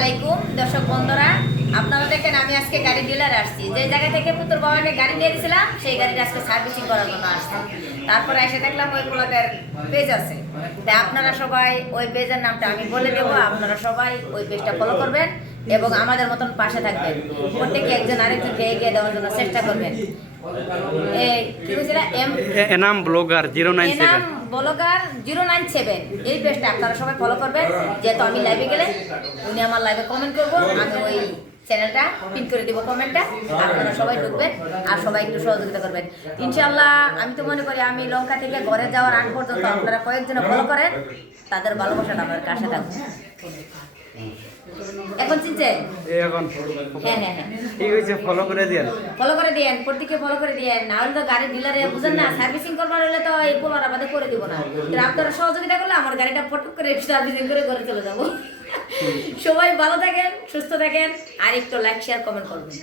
আলাইকুম দর্শক বন্ধুরা, আপনারা দেখেন আমি আজকে গাড়ি ডিলারে আসছি। যে জায়গা থেকে পুত্র বাবাকে গাড়ি নিয়ে দিয়েছিলাম সেই গাড়িটা আজকে সার্ভিসিং করার জন্য আসছি। তারপরে এসে দেখলাম ওই ব্লগের পেজ আছে, তাই আপনারা সবাই ওই পেজের নামটা আমি বলে দেবো। আপনারা সবাই ওই পেজটা ফলো করবেন এবং আমাদের মতন পাশে থাকবেন। প্রত্যেকে একজন আরেকজনকে এগিয়ে দেওয়ার জন্য চেষ্টা করবেন। এনাম ব্লগার 097 ব্লগার 097 এই পেজটা আপনারা সবাই ফলো করবেন। যেহেতু আমি লাইভে গেলে উনি আমার লাইভে কমেন্ট করবো, আমি ওই চ্যানেলটা পিন করে দিব কমেন্টটা। আপনারা সবাই ঢুকবেন আর সবাই একটু সহযোগিতা করবেন ইনশাআল্লাহ। আমি তো মনে করি আমি লঙ্কা থেকে ঘরে যাওয়ার আগ পর্যন্ত আপনারা কয়েকজন ফলো করেন, তাদের ভালোবাসাটা আমার কাছে থাকবে। এখন চিনছেন? এখন হ্যাঁ হ্যাঁ হ্যাঁ, ঠিক হয়েছে, ফলো করে দিয়েন। ফলো করে দিয়েন, প্রত্যেকে ফলো করে দিয়েন। না হলে তো গাড়ি ডিলারে বুঝেন না, সার্ভিসিং করবার হলে তো এই পোলার আমাদের করে দিব না। কিন্তু আপনারা সহযোগিতা করলে আমার গাড়িটা ফটক করে সার্ভিসিং করে ঘরে চলে যাবো। সবাই ভালো থাকেন, সুস্থ থাকেন, আর একটু লাইক শেয়ার কমেন্ট করবেন।